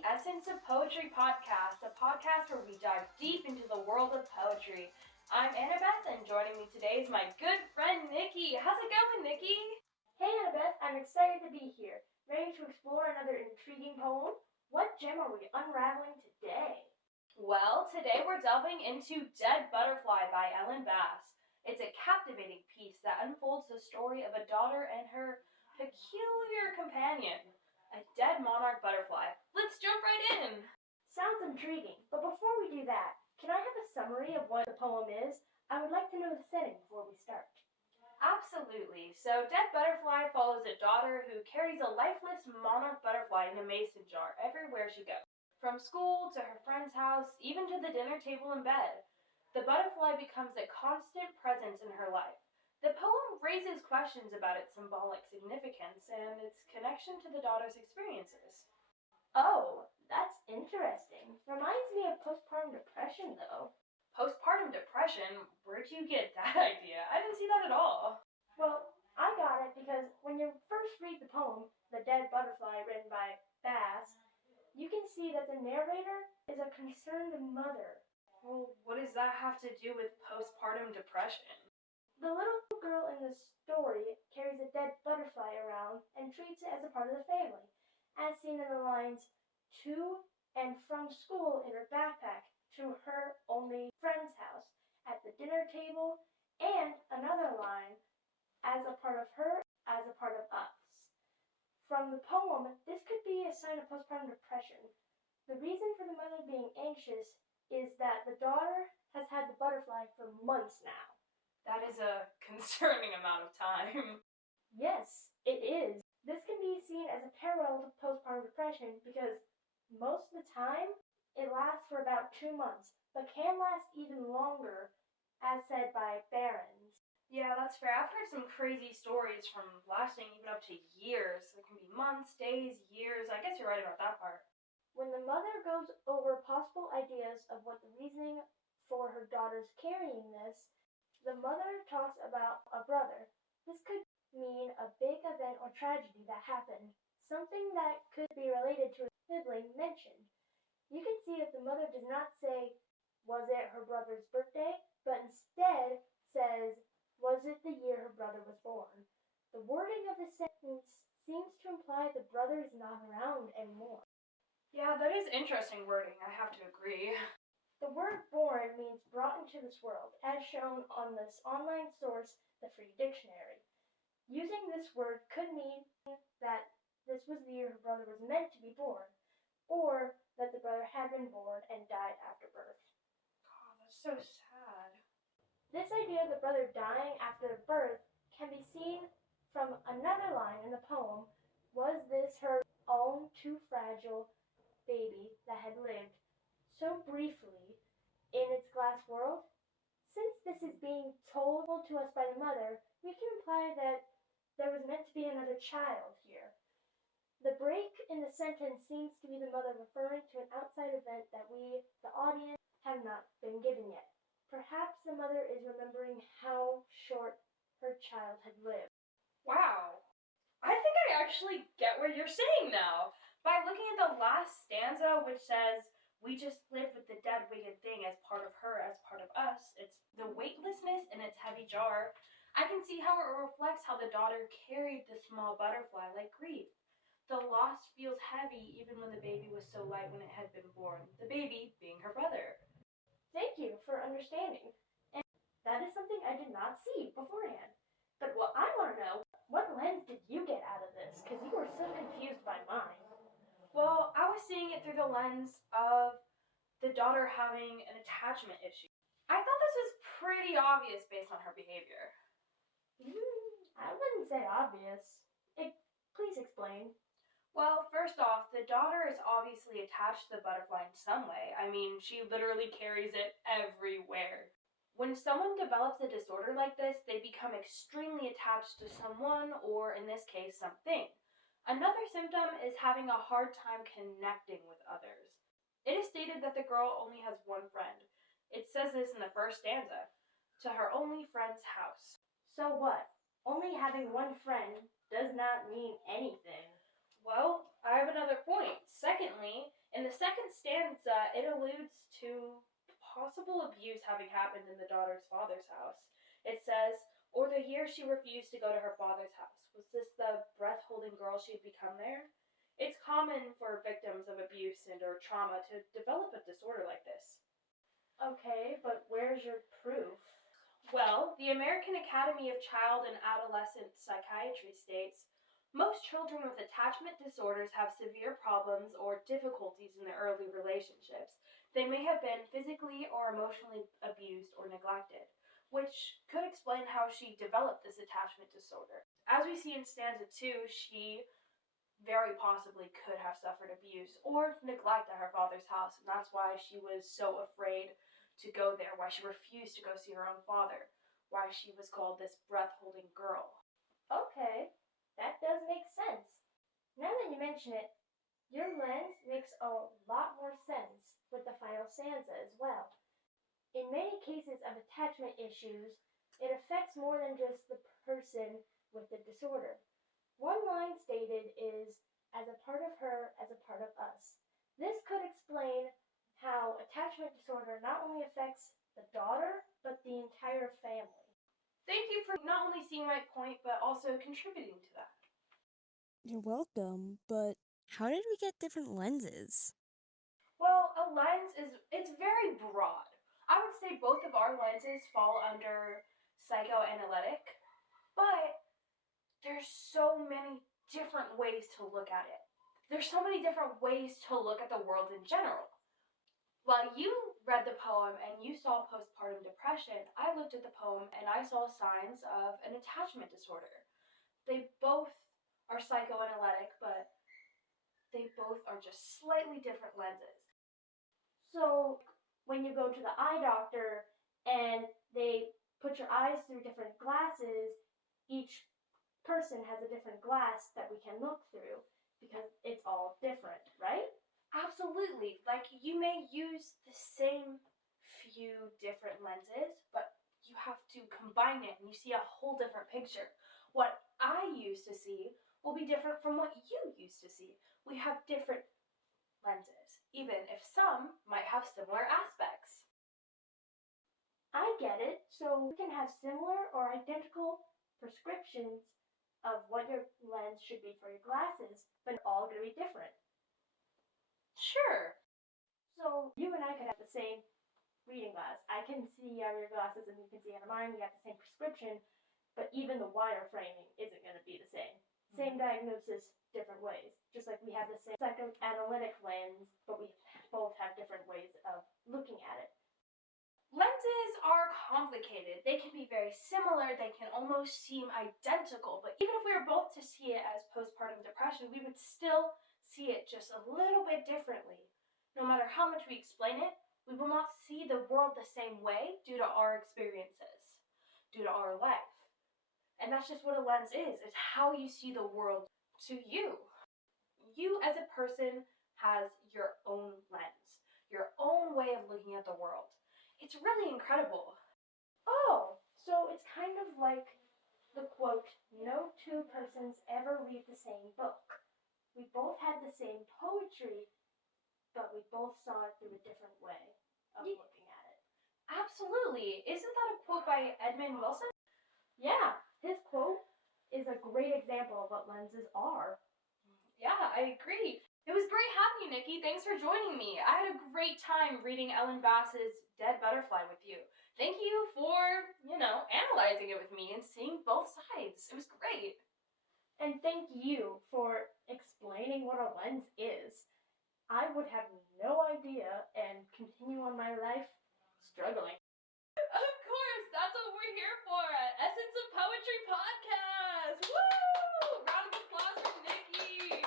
the Essence of Poetry podcast, a podcast where we dive deep into the world of poetry. I'm Annabeth, and joining me today is my good friend Nikky. How's it going, Nikky? Hey Annabeth, I'm excited to be here, ready to explore another intriguing poem. What gem are we unraveling today? Well, today we're delving into Dead Butterfly by Ellen Bass. It's a captivating piece that unfolds the story of a daughter and her peculiar companion, a dead monarch butterfly. Let's jump right in! Sounds intriguing, but before we do that, can I have a summary of what the poem is? I would like to know the setting before we start. Absolutely. So, Dead Butterfly follows a daughter who carries a lifeless monarch butterfly in a mason jar everywhere she goes. From school to her friend's house, even to the dinner table and bed. The butterfly becomes a constant presence in her life. The poem raises questions about its symbolic significance and its connection to the daughter's experiences. Oh, that's interesting. Reminds me of postpartum depression, though. Postpartum depression? Where'd you get that idea? I didn't see that at all. Well, I got it because when you first read the poem, The Dead Butterfly, written by Bass, you can see that the narrator is a concerned mother. Well, what does that have to do with postpartum depression? The little girl in the story carries a dead butterfly around and treats it as a part of the family, as seen in the lines to and from school in her backpack to her only friend's house, at the dinner table, and another line, as a part of her, as a part of us. From the poem, this could be a sign of postpartum depression. The reason for the mother being anxious is that the daughter has had the butterfly for months now. That is a concerning amount of time. Yes, it is. This can be seen as a parallel to postpartum depression because most of the time it lasts for about 2 months, but can last even longer, as said by Barron's. Yeah, that's fair. I've heard some crazy stories from lasting even up to years. It can be months, days, years. I guess you're right about that part. When the mother goes over possible ideas of what the reasoning for her daughter's carrying this, the mother talks about a brother. This could mean a big event or tragedy that happened, something that could be related to a sibling mentioned. You can see that the mother does not say, was it her brother's birthday, but instead says, was it the year her brother was born? The wording of the sentence seems to imply the brother is not around anymore. Yeah, that is interesting wording, I have to agree. The word born means brought into this world, as shown on this online source, the Free Dictionary. Using this word could mean that this was the year her brother was meant to be born, or that the brother had been born and died after birth. God, that's so sad. This idea of the brother dying after birth can be seen from another line in the poem. Was this her own too fragile baby that had lived so briefly in its glass world? Since this is being told to us by the mother, we can imply that there was meant to be another child here. The break in the sentence seems to be the mother referring to an outside event that we, the audience, have not been given yet. Perhaps the mother is remembering how short her child had lived. Wow. I think I actually get what you're saying now. By looking at the last stanza, which says, we just lived with the dead weighted thing as part of her, as part of us. It's the weightlessness in its heavy jar. I can see how it reflects how the daughter carried the small butterfly like grief. The loss feels heavy even when the baby was so light when it had been born, the baby being her brother. Thank you for understanding. And that is something I did not see beforehand. But what I want to know, what lens did you get out of this? Because you were so confused by mine. Well, I was seeing it through the lens of the daughter having an attachment issue. I thought this was pretty obvious based on her behavior. I wouldn't say obvious. Please explain. Well, first off, the daughter is obviously attached to the butterfly in some way. I mean, she literally carries it everywhere. When someone develops a disorder like this, they become extremely attached to someone, or in this case, something. Another symptom is having a hard time connecting with others. It is stated that the girl only has one friend. It says this in the first stanza, to her only friend's house. So what? Only having one friend does not mean anything. Well, I have another point. Secondly, in stanza, it alludes to possible abuse having happened in the daughter's father's house. It says, or the year she refused to go to her father's house. Was this the breath-holding girl she had become there? It's common for victims of abuse and or trauma to develop a disorder like this. Okay, but where's your proof? Well, the American Academy of Child and Adolescent Psychiatry states, most children with attachment disorders have severe problems or difficulties in their early relationships. They may have been physically or emotionally abused or neglected, which could explain how she developed this attachment disorder. As we see in stanza 2, she very possibly could have suffered abuse or neglect at her father's house, and that's why she was so afraid to go there, why she refused to go see her own father, why she was called this breath-holding girl. Okay, that does make sense. Now that you mention it, your lens makes a lot more sense with the final stanza as well. In many cases of attachment issues, it affects more than just the person with the disorder. One line stated is, as a part of her, as a part of us. This could explain how attachment disorder not only affects the daughter, but the entire family. Thank you for not only seeing my point, but also contributing to that. You're welcome, but how did we get different lenses? Well, a lens it's very broad. I would say both of our lenses fall under psychoanalytic, but there's so many different ways to look at it. There's so many different ways to look at the world in general. While you read the poem and you saw postpartum depression, I looked at the poem and I saw signs of an attachment disorder. They both are psychoanalytic, but they both are just slightly different lenses. So, when you go to the eye doctor and they put your eyes through different glasses, each person has a different glass that we can look through because it's all different, right? Absolutely. Like, you may use the same few different lenses, but you have to combine it and you see a whole different picture. What I used to see will be different from what you used to see. We have different lenses, even if some might have similar aspects. I get it. So we can have similar or identical prescriptions of what your lens should be for your glasses, but all going to be different. Sure. So you and I could have the same reading glass. I can see out of your glasses and you can see out of mine. We have the same prescription, but even the wire framing isn't going to be the same. Same diagnosis, different ways. Just like we have the same psychoanalytic lens, but we both have different ways of looking at it. Lenses are complicated. They can be very similar. They can almost seem identical. But even if we were both to see it as postpartum depression, we would still see it just a little bit differently. No matter how much we explain it, we will not see the world the same way due to our experiences, due to our life. And that's just what a lens is. It's how you see the world to you. You as a person has your own lens, your own way of looking at the world. It's really incredible. Oh, so it's kind of like the quote, no two persons ever read the same book. We both had the same poetry, but we both saw it through a different way of looking at it. Absolutely. Isn't that a quote by Edmund Wilson? Yeah, his quote is a great example of what lenses are. Yeah, I agree. It was great having you, Nikki. Thanks for joining me. I had a great time reading Ellen Bass's Dead Butterfly with you. Thank you for, analyzing it with me and seeing both sides. It was great. And thank you for explaining what a lens is. I would have no idea and continue on my life struggling. Of course, that's what we're here for at Essence of Poetry Podcast. Woo! Round of applause for Nikki.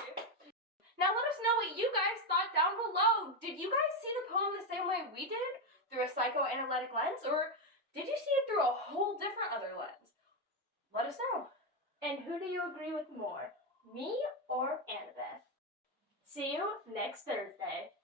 Now let us know what you guys thought down below. Did you guys see the poem the same way we did, through a psychoanalytic lens, or did you see it through a whole different other lens? Let us know. And who do you agree with more, me or Annabeth? See you next Thursday.